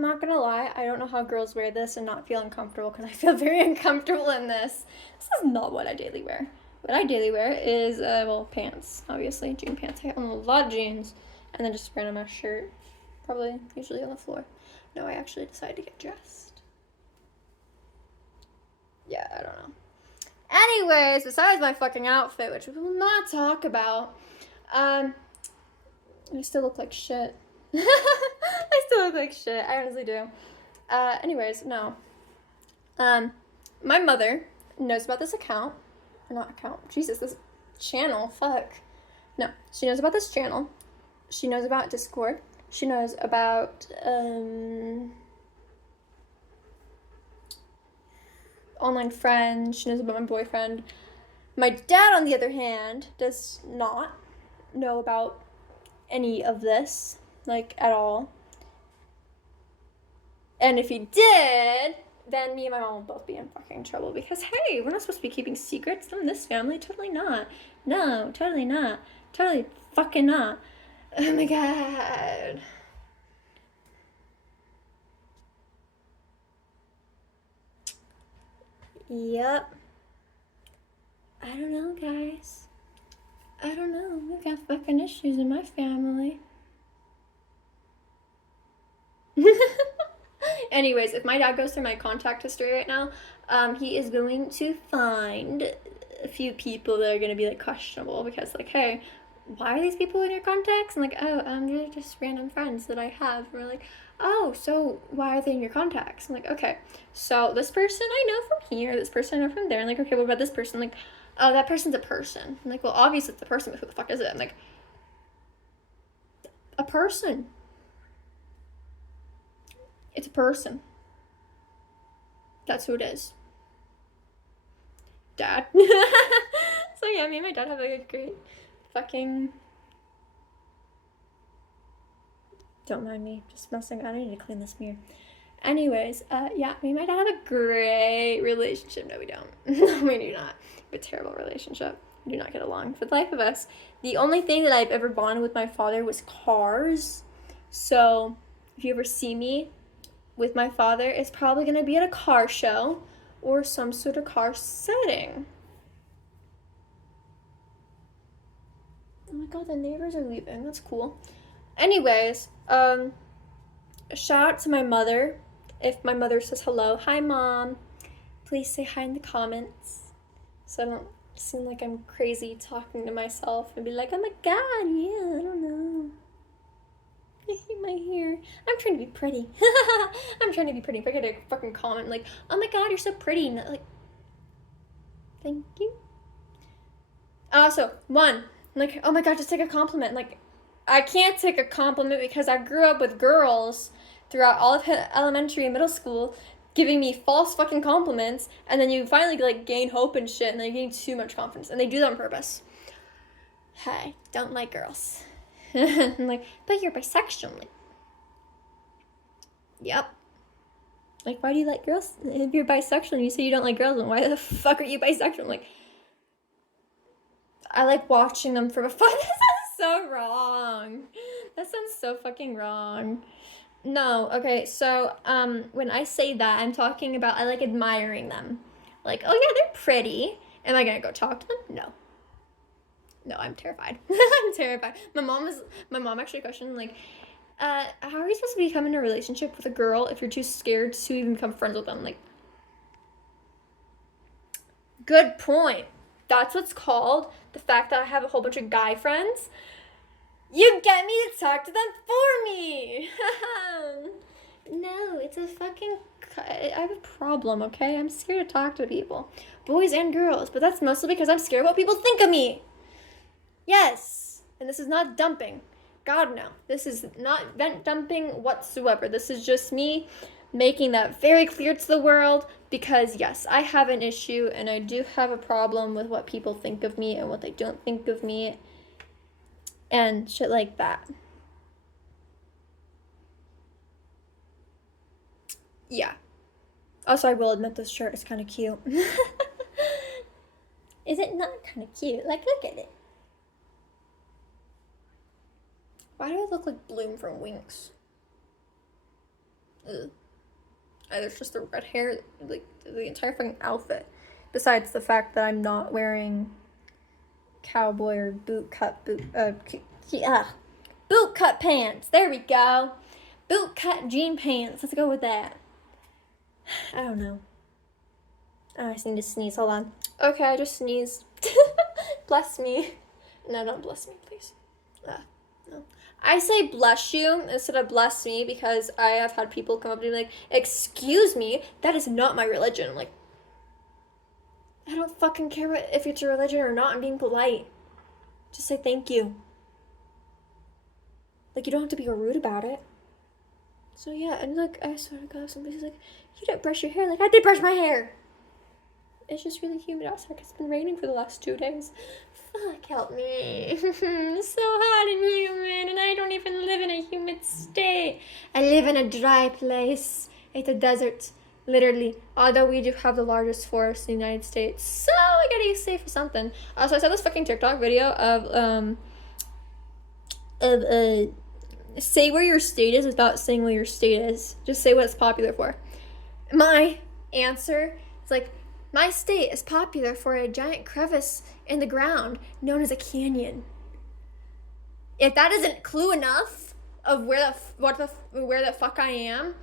I'm not gonna lie, I don't know how girls wear this and not feel uncomfortable, because I feel very uncomfortable in this. This is not what I daily wear. What I daily wear is, well, pants, obviously, jean pants. I own a lot of jeans, and then just random ass shirt, probably, usually on the floor. No, I actually decided to get dressed. Yeah, I don't know. Anyways, besides my fucking outfit, which we will not talk about, I still look like shit. I still look like shit. I honestly do. Anyways, no. My mother knows about this account. Not account. Jesus, this channel. Fuck. No. She knows about this channel. She knows about Discord. She knows about, online friends. She knows about my boyfriend. My dad, on the other hand, does not know about any of this, like, at all. And if he did, then me and my mom will both be in fucking trouble, because, hey, we're not supposed to be keeping secrets from this family. Totally not. No, totally not. Totally fucking not. Oh my god. Yep. I don't know, guys. I don't know. We've got fucking issues in my family. Anyways, if my dad goes through my contact history right now, he is going to find a few people that are going to be, like, questionable, because, like, hey, why are these people in your contacts? And, like, oh, they're just random friends that I have. And we're like, oh, so why are they in your contacts? I'm like, okay, so this person I know from here, this person I know from there. And, like, okay, what about this person? Like, oh, that person's a person. I'm like, well, obviously it's a person, but who the fuck is it? I'm like, a person. It's a person. That's who it is. Dad. So yeah, me and my dad have, like, a great fucking... Don't mind me, just messing. I need to clean this mirror. Anyways, yeah, me and my dad have a great relationship. No, we don't. No, we do not. We have a terrible relationship. We do not get along for the life of us. The only thing that I've ever bonded with my father was cars. So if you ever see me with my father, it's probably going to be at a car show or some sort of car setting. Oh my god, the neighbors are leaving. That's cool. Anyways, shout out to my mother. If my mother says hello, hi mom, please say hi in the comments, so I don't seem like I'm crazy talking to myself and be like, oh my god, yeah, I don't know, I hate my hair. I'm trying to be pretty. I'm trying to be pretty. If I get a fucking comment like, oh my god, you're so pretty, and like, thank you. Also, like, oh my god, just take a compliment. Like, I can't take a compliment because I grew up with girls throughout all of elementary and middle school giving me false fucking compliments, and then you finally, like, gain hope and shit, and then you gain too much confidence, and they do that on purpose. Hey, don't like girls. I'm like, but you're bisexual. I'm like, yep. Like, why do you like girls? If you're bisexual and you say you don't like girls, then why the fuck are you bisexual? I'm like, I like watching them for fun. That sounds so wrong. That sounds so fucking wrong. No, okay, so, when I say that, I'm talking about I like admiring them. Like, oh yeah, they're pretty. Am I gonna go talk to them? No. No, I'm terrified. I'm terrified. My mom actually questioned, like, how are you supposed to become in a relationship with a girl if you're too scared to even become friends with them? Like, good point. That's what's called the fact that I have a whole bunch of guy friends. You get me to talk to them for me. No, it's a fucking... I have a problem, okay? I'm scared to talk to people. Boys and girls. But that's mostly because I'm scared what people think of me. Yes. And this is not dumping. God, no. This is not vent dumping whatsoever. This is just me making that very clear to the world, because, yes, I have an issue, and I do have a problem with what people think of me and what they don't think of me, and shit like that. Yeah. Also, I will admit this shirt is kind of cute. Is it not kind of cute? Like, look at it. Why do I look like Bloom from Winx? Ugh. There's just the red hair, like the entire fucking outfit. Besides the fact that I'm not wearing cowboy or boot cut pants. There we go. Boot cut jean pants. Let's go with that. I don't know. Oh, I just need to sneeze. Hold on. Okay, I just sneezed. Bless me. No, don't bless me, please. No. I say bless you instead of bless me because I have had people come up to me like, excuse me, that is not my religion. I'm like, I don't fucking care if it's your religion or not. I'm being polite. Just say thank you. Like, you don't have to be rude about it. So yeah, and like, I swear to God, somebody's like, you didn't brush your hair. Like, I did brush my hair. It's just really humid outside because it's been raining for the last 2 days. Fuck, help me. It's so hot and humid, and I don't even live in a humid state. I live in a dry place. It's a desert, literally. Although we do have the largest forest in the United States, so I gotta use safe for something. So I saw this fucking TikTok video of say where your state is without saying where your state is. Just say what it's popular for. My answer is like, my state is popular for a giant crevice in the ground known as a canyon. If that isn't clue enough of where the fuck I am,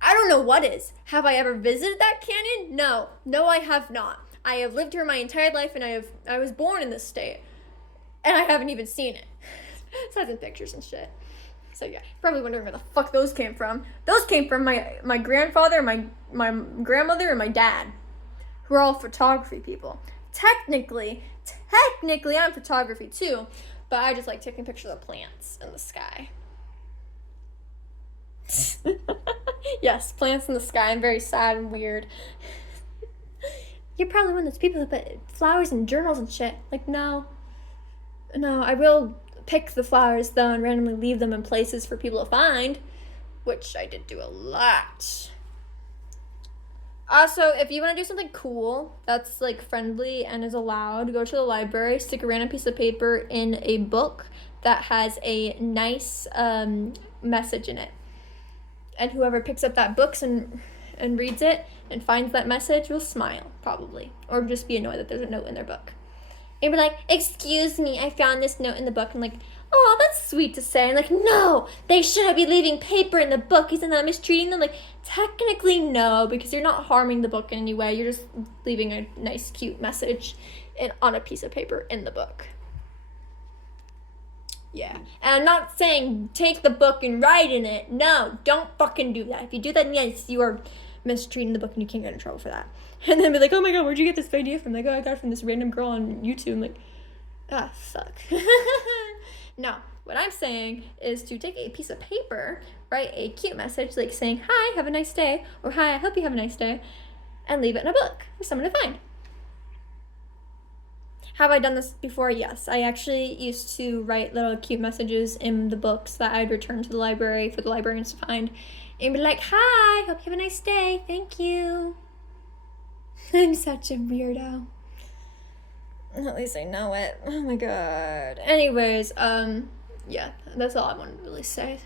I don't know what is. Have I ever visited that canyon? No, I have not. I have lived here my entire life, and I was born in this state, and I haven't even seen it. Besides in pictures and shit. So yeah, probably wondering where the fuck those came from. Those came from my grandfather, my grandmother, and my dad, who are all photography people. Technically, I'm photography too, but I just like taking pictures of plants in the sky. Yes, plants in the sky. I'm very sad and weird. You're probably one of those people that put flowers in journals and shit. Like, no, I will pick the flowers though and randomly leave them in places for people to find, which I did do a lot. Also, if you want to do something cool that's like friendly and is allowed, go to the library, stick a random piece of paper in a book that has a nice message in it, and whoever picks up that book and reads it and finds that message will smile, probably, or just be annoyed that there's a note in their book. And be like, excuse me, I found this note in the book. And like, oh, that's sweet to say. And like, no, they shouldn't be leaving paper in the book. Isn't that mistreating them? Like, technically no, because you're not harming the book in any way. You're just leaving a nice, cute message on a piece of paper in the book. Yeah. And I'm not saying take the book and write in it. No, don't fucking do that. If you do that, yes, you are mistreating the book and you can't get in trouble for that. And then be like, oh my God, where'd you get this idea from? Like, oh, I got it from this random girl on YouTube. I'm like, fuck. No, what I'm saying is to take a piece of paper, write a cute message like saying, hi, have a nice day, or hi, I hope you have a nice day, and leave it in a book for someone to find. Have I done this before? Yes. I actually used to write little cute messages in the books that I'd return to the library for the librarians to find, and be like, hi, hope you have a nice day, thank you. I'm such a weirdo. At least I know it. Oh my God. Anyways, yeah, that's all I wanted to really say,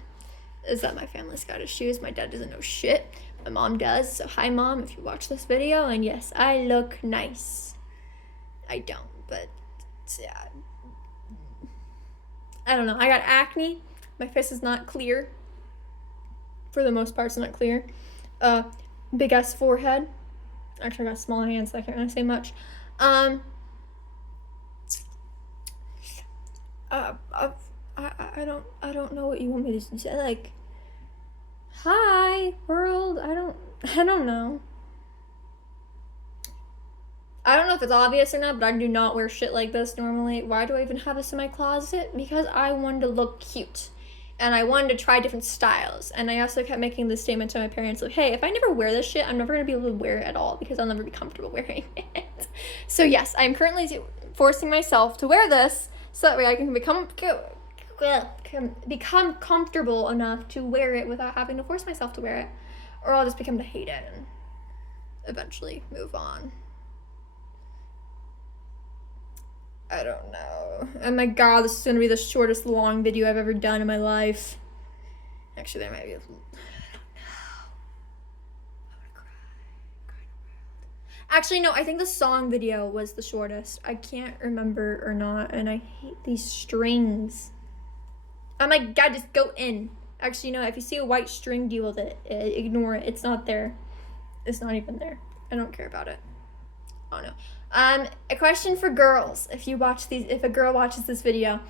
is that my family's got issues. My dad doesn't know shit. My mom does. So hi, Mom, if you watch this video. And yes, I look nice. I don't, but yeah. I don't know. I got acne. My face is not clear. For the most part, it's not clear. Big ass forehead. Actually, I got small hands, so I can't really say much. I don't know what you want me to say. Like, hi world. I don't know. I don't know if it's obvious or not, but I do not wear shit like this normally. Why do I even have this in my closet? Because I wanted to look cute. And I wanted to try different styles. And I also kept making this statement to my parents, like, hey, if I never wear this shit, I'm never going to be able to wear it at all because I'll never be comfortable wearing it. So yes, I'm currently forcing myself to wear this so that way I can become comfortable enough to wear it without having to force myself to wear it. Or I'll just become to hate it and eventually move on. I don't know. Oh my God, this is gonna be the shortest long video I've ever done in my life. Actually, there might be Actually, no, I think the song video was the shortest. I can't remember or not, and I hate these strings. Oh my god, just go in. Actually, no, if you see a white string, deal with it. Ignore it. It's not there. It's not even there. I don't care about it. Oh no. A question for girls. If a girl watches this video,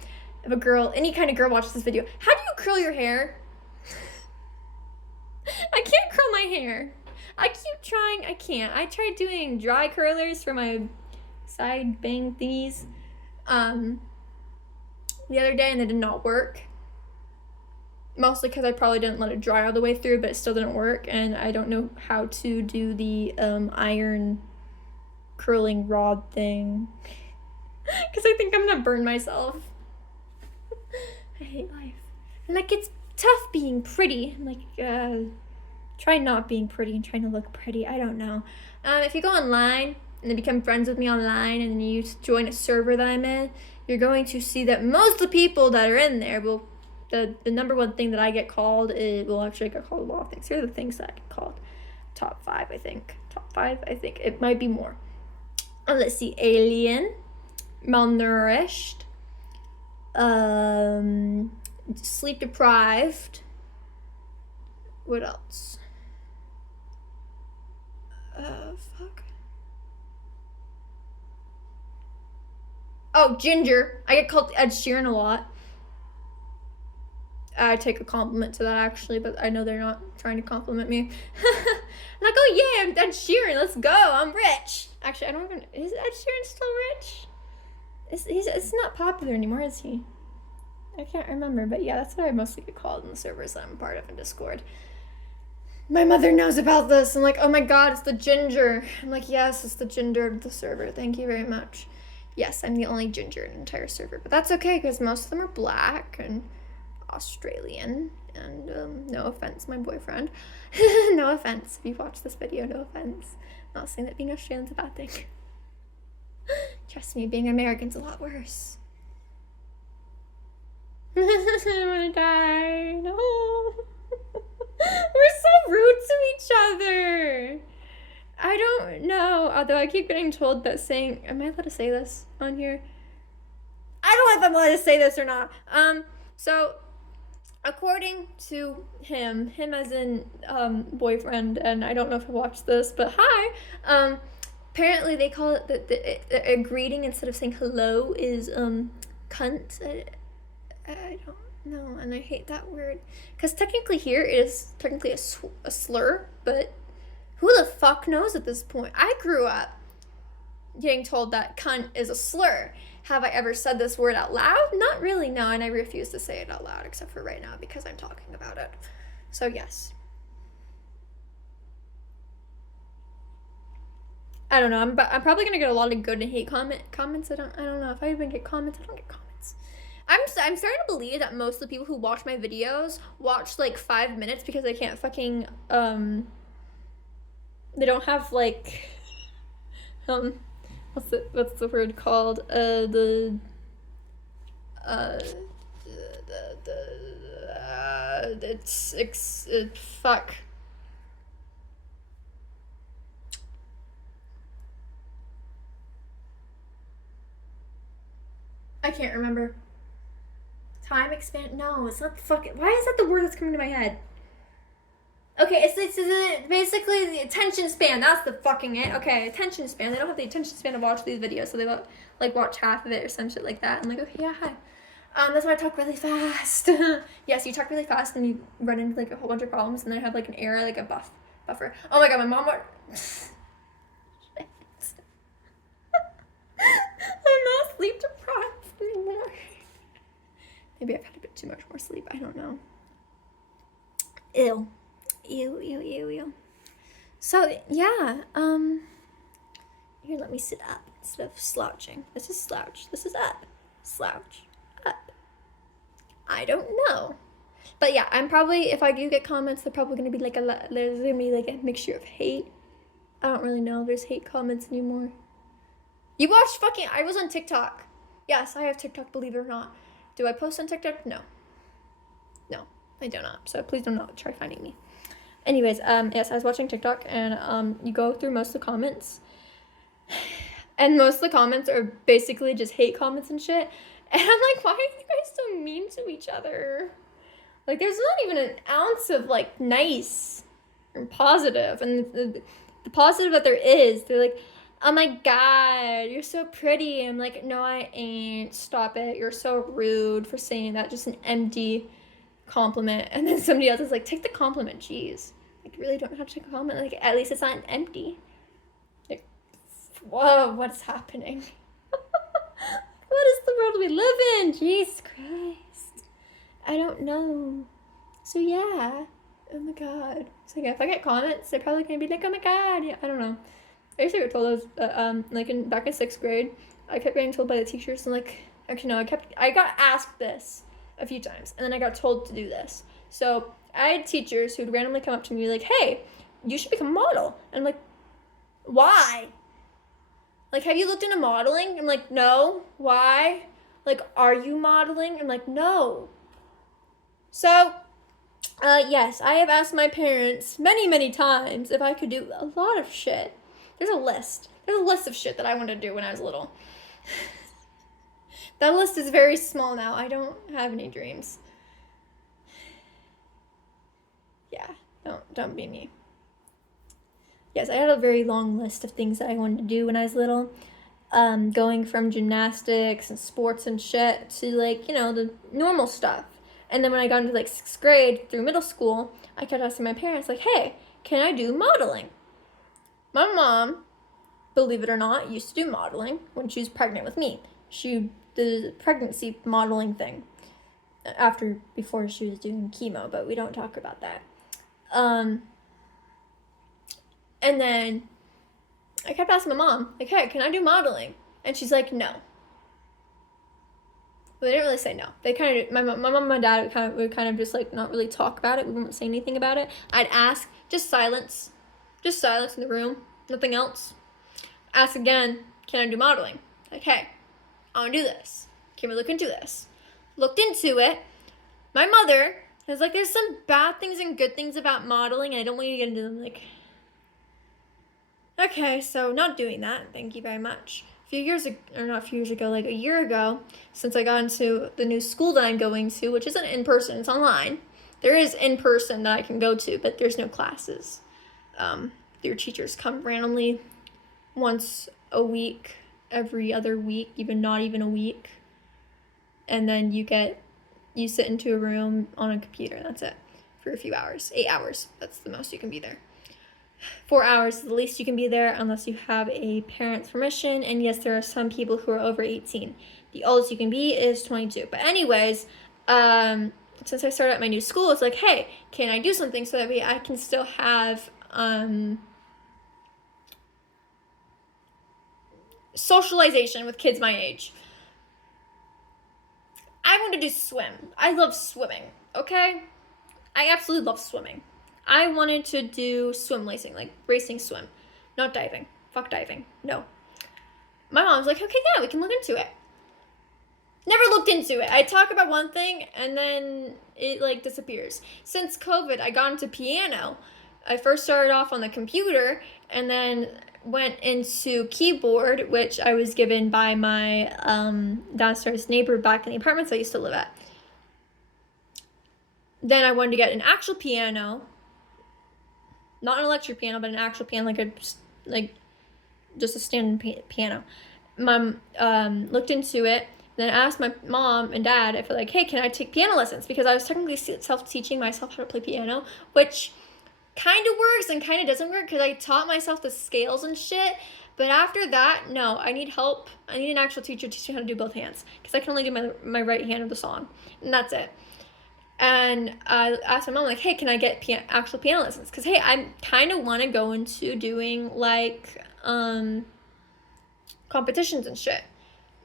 any kind of girl watches this video, how do you curl your hair? I can't curl my hair. I keep trying, I can't. I tried doing dry curlers for my side bang thingies the other day, and they did not work. Mostly because I probably didn't let it dry all the way through, but it still didn't work, and I don't know how to do the iron curling rod thing. Because I think I'm gonna burn myself. I hate life. And like, it's tough being pretty. I'm like, try not being pretty and trying to look pretty. I don't know. If you go online and then become friends with me online and then you join a server that I'm in, you're going to see that most of the people that are in there will, the number one thing that I get called is, well, actually I get called a lot of things. Here are the things that I get called. Top 5, I think. Top 5, I think. It might be more. Let's see. Alien. Malnourished. Sleep deprived. What else? Fuck. Oh, ginger. I get called Ed Sheeran a lot. I take a compliment to that, actually, but I know they're not trying to compliment me. I'm like, oh yeah, I'm Ed Sheeran, let's go, I'm rich. Actually, I don't even, is Ed Sheeran still rich? It's not popular anymore, is he? I can't remember, but yeah, that's what I mostly get called in the servers that I'm part of in Discord. My mother knows about this. I'm like, oh my god, it's the ginger. I'm like, yes, it's the ginger of the server. Thank you very much. Yes, I'm the only ginger in the entire server, but that's okay because most of them are black and Australian. And no offense, my boyfriend. No offense. If you watch this video, no offense. I'm not saying that being Australian's a bad thing. Trust me, being American's a lot worse. I want to die. No. We're so rude to each other. I don't know. Although I keep getting told that saying, am I allowed to say this on here? I don't know if I'm allowed to say this or not. So according to him as in boyfriend, and I don't know if I watched this, but hi. Apparently they call it a greeting instead of saying hello is cunt. I don't know, and I hate that word because technically here it is technically a slur, but who the fuck knows at this point? I grew up getting told that cunt is a slur. Have I ever said this word out loud? Not really, no, and I refuse to say it out loud except for right now because I'm talking about it. So yes. I don't know. I'm probably gonna get a lot of good and hate comments. I don't know if I even get comments. I don't get comments. I'm starting to believe that most of the people who watch my videos watch like 5 minutes because they can't fucking they don't have like what's the word called fuck. I can't remember. Time expand. No, it's not fucking. Why is that the word that's coming to my head? Okay, it's basically the attention span. That's the fucking it. Okay, attention span. They don't have the attention span to watch these videos, so they like watch half of it or some shit like that. I'm like, okay, yeah, hi. That's why I talk really fast. Yes, you talk really fast and you run into like a whole bunch of problems, and then I have like an error, like a buffer. Oh my god, my mom. I'm not sleep deprived anymore. Maybe I've had a bit too much more sleep. I don't know. Ew. So yeah. Here, let me sit up instead of slouching. This is slouch. This is up. Slouch. Up. I don't know. But yeah, I'm probably, if I do get comments, they're probably gonna be like there's gonna be like a mixture of hate. I don't really know if there's hate comments anymore. You watched fucking, I was on TikTok. Yes, I have TikTok, believe it or not. Do I post on TikTok? No, I do not. So please do not try finding me. Anyways, yes, I was watching TikTok, and you go through most of the comments, And most of the comments are basically just hate comments and shit. And I'm like, why are you guys so mean to each other? Like, there's not even an ounce of, like, nice or positive. And the positive that there is, they're like, oh my god, you're so pretty. I'm like, no, I ain't. Stop it. You're so rude for saying that. Just an empty compliment. And then somebody else is like, take the compliment. Jeez. Like, you really don't have to take a compliment. Like, at least it's not empty. Like, whoa, what's happening? What is the world we live in? Jesus Christ. I don't know. So yeah. Oh my god. So yeah, if I get comments, they're probably gonna be like, oh my god. Yeah, I don't know. I used to get told like back in 6th grade, I kept getting told by the teachers, and like, actually no, I got asked this a few times, and then I got told to do this. So I had teachers who would randomly come up to me like, hey, you should become a model. And I'm like, why? Like, have you looked into modeling? I'm like, no. Why? Like, are you modeling? I'm like, no. So, yes, I have asked my parents many, many times if I could do a lot of shit. There's a list. There's a list of shit that I wanted to do when I was little. That list is very small now. I don't have any dreams. Yeah, don't be me. Yes, I had a very long list of things that I wanted to do when I was little. Going from gymnastics and sports and shit to, like, you know, the normal stuff. And then when I got into, like, 6th grade through middle school, I kept asking my parents, like, hey, can I do modeling? My mom, believe it or not, used to do modeling when she was pregnant with me. She did the pregnancy modeling thing before she was doing chemo, but we don't talk about that. And then I kept asking my mom, like, hey, can I do modeling? And she's like, no. Well, they didn't really say no. They kind of, my mom and my dad would kind of just, like, not really talk about it. We wouldn't say anything about it. I'd ask, just silence in the room, nothing else. Ask again, can I do modeling? Like, hey, I want to do this. Can we look into this? Looked into it. My mother was like, there's some bad things and good things about modeling, and I don't want you to get into them. Like, okay, so not doing that. Thank you very much. Like a year ago, since I got into the new school that I'm going to, which isn't in person, it's online. There is in person that I can go to, but there's no classes. Your teachers come randomly once a week, every other week, not even a week. And then you sit into a room on a computer, and that's it, for a few hours. 8 hours, that's the most you can be there. 4 hours is the least you can be there unless you have a parent's permission. And yes, there are some people who are over 18. The oldest you can be is 22. But anyways, since I started at my new school, it's like, hey, can I do something so that way I can still have socialization with kids my age? I want to do swim. I love swimming, okay? I absolutely love swimming. I wanted to do swim racing, like racing swim, not diving. Fuck diving. No. My mom's like, okay, yeah, we can look into it. Never looked into it. I talk about one thing and then it, like, disappears. Since COVID, I got into piano. I first started off on the computer and then went into keyboard, which I was given by my downstairs neighbor back in the apartments I used to live at. Then I wanted to get an actual piano. Not an electric piano, but an actual piano, just a standard piano. Mom looked into it, then asked my mom and dad if, like, hey, can I take piano lessons? Because I was technically self-teaching myself how to play piano, which kind of works and kind of doesn't work because I taught myself the scales and shit. But after that, no, I need help. I need an actual teacher to teach me how to do both hands because I can only do my right hand of the song, and that's it. And I asked my mom, like, hey, can I get actual piano lessons? Because, hey, I kind of want to go into doing, like, competitions and shit.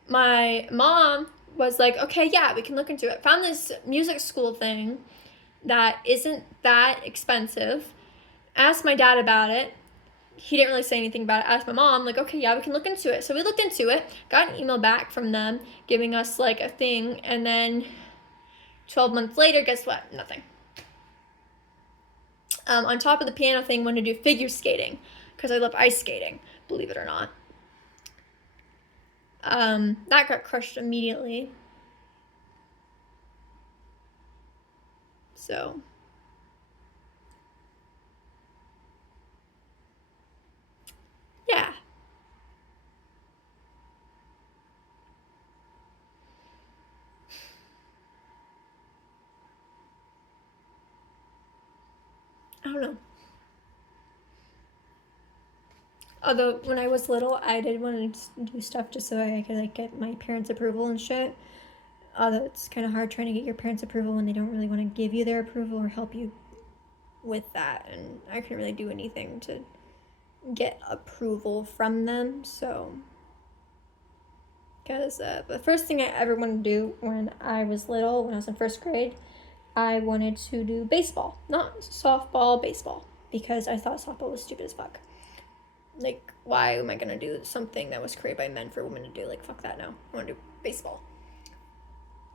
My mom was like, okay, yeah, we can look into it. Found this music school thing that isn't that expensive. Asked my dad about it. He didn't really say anything about it. Asked my mom, like, okay, yeah, we can look into it. So we looked into it, got an email back from them giving us, like, a thing, and then 12 months later, guess what? Nothing. On top of the piano thing, I wanted to do figure skating because I love ice skating, believe it or not. That got crushed immediately. So, yeah. I don't know. Although when I was little, I did want to do stuff just so I could like get my parents' approval and shit. Although it's kind of hard trying to get your parents' approval when they don't really want to give you their approval or help you with that, and I couldn't really do anything to get approval from them. So, because the first thing I ever wanted to do when I was little, when I was in first grade, I wanted to do baseball, not softball, baseball, because I thought softball was stupid as fuck. Like, why am I gonna do something that was created by men for women to do? Like, fuck that, no. I wanna do baseball.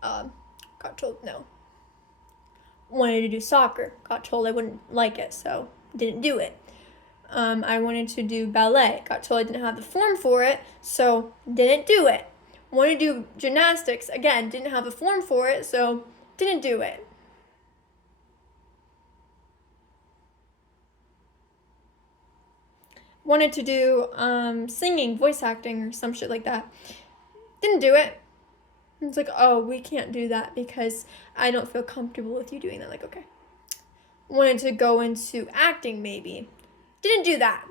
Got told no. Wanted to do soccer. Got told I wouldn't like it, so didn't do it. I wanted to do ballet. Got told I didn't have the form for it, so didn't do it. Wanted to do gymnastics. Again, didn't have a form for it, so didn't do it. Wanted to do singing, voice acting, or some shit like that. Didn't do it. It's like, oh, we can't do that because I don't feel comfortable with you doing that. Like, okay. Wanted to go into acting, maybe. Didn't do that.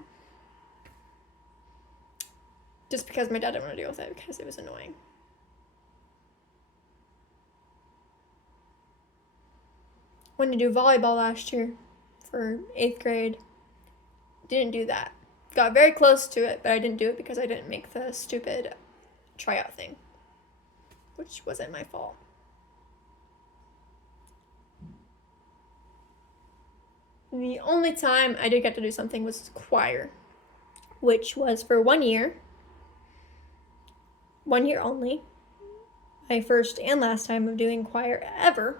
Just because my dad didn't want to deal with it because it was annoying. Wanted to do volleyball last year for 8th grade. Didn't do that. Got very close to it, but I didn't do it because I didn't make the stupid tryout thing, which wasn't my fault. The only time I did get to do something was choir, which was for 1 year. 1 year only. My first and last time of doing choir ever.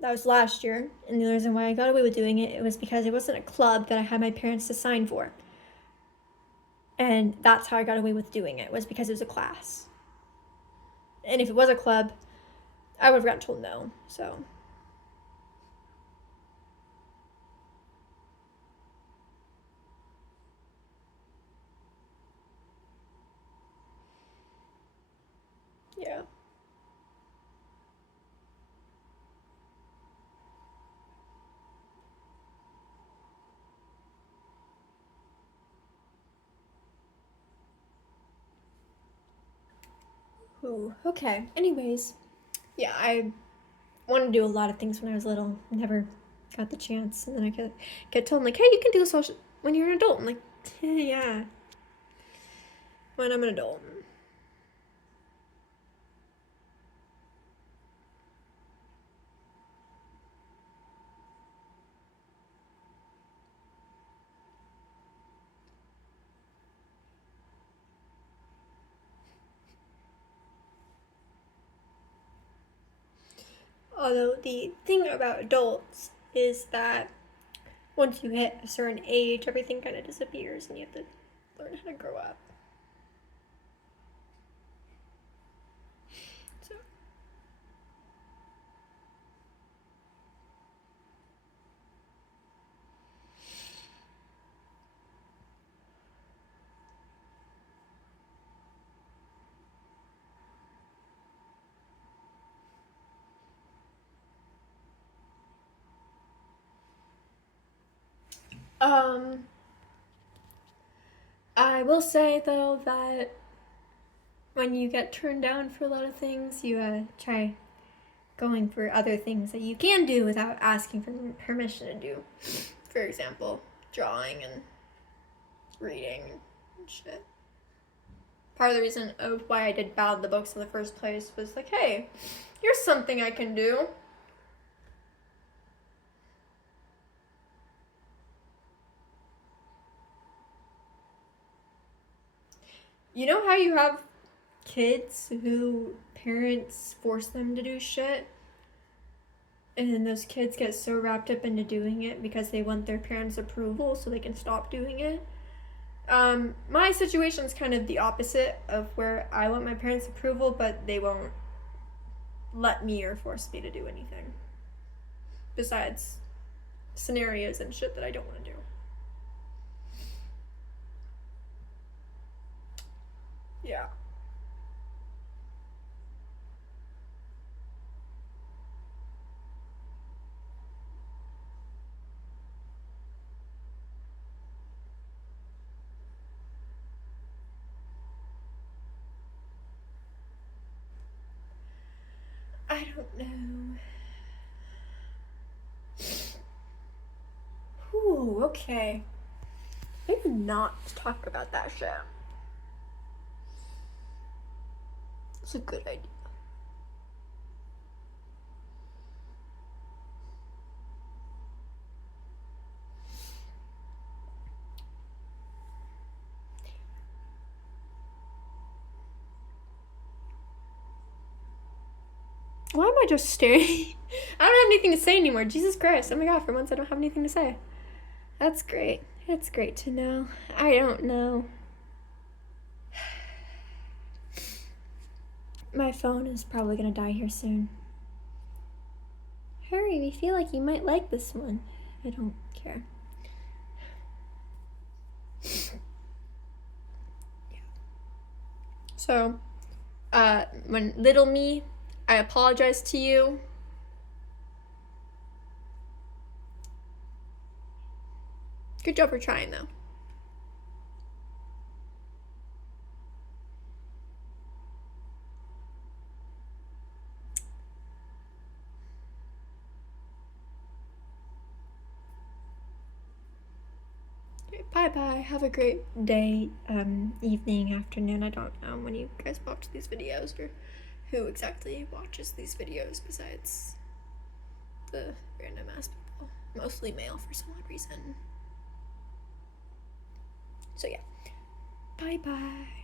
That was last year, and the reason why I got away with doing it was because it wasn't a club that I had my parents to sign for. And that's how I got away with doing it, was because it was a class. And if it was a club, I would have gotten told no, so. Yeah. Ooh, okay. Anyways, yeah, I wanted to do a lot of things when I was little. Never got the chance. And then I could get told, like, hey, you can do this when you're an adult. I'm like, yeah. When I'm an adult. Although the thing about adults is that once you hit a certain age, everything kind of disappears and you have to learn how to grow up. So. I will say though that when you get turned down for a lot of things, you try going for other things that you can do without asking for permission to do. For example, drawing and reading and shit. Part of the reason of why I did bad the books in the first place was like, hey, here's something I can do. You know how you have kids who parents force them to do shit? And then those kids get so wrapped up into doing it because they want their parents' approval so they can stop doing it? My situation is kind of the opposite of where I want my parents' approval, but they won't let me or force me to do anything. Besides scenarios and shit that I don't want to do. Yeah. I don't know. Ooh, okay. Maybe not talk about that shit. It's a good idea. Why am I just staring? I don't have anything to say anymore. Jesus Christ. Oh my god, for once I don't have anything to say. That's great. That's great to know. I don't know. My phone is probably gonna die here soon. Hurry, we feel like you might like this one. I don't care. Yeah. So, when little me, I apologize to you. Good job for trying, though. Bye-bye. Have a great day, evening, afternoon. I don't know when you guys watch these videos or who exactly watches these videos besides the random ass people. Mostly male for some odd reason. So yeah. Bye-bye.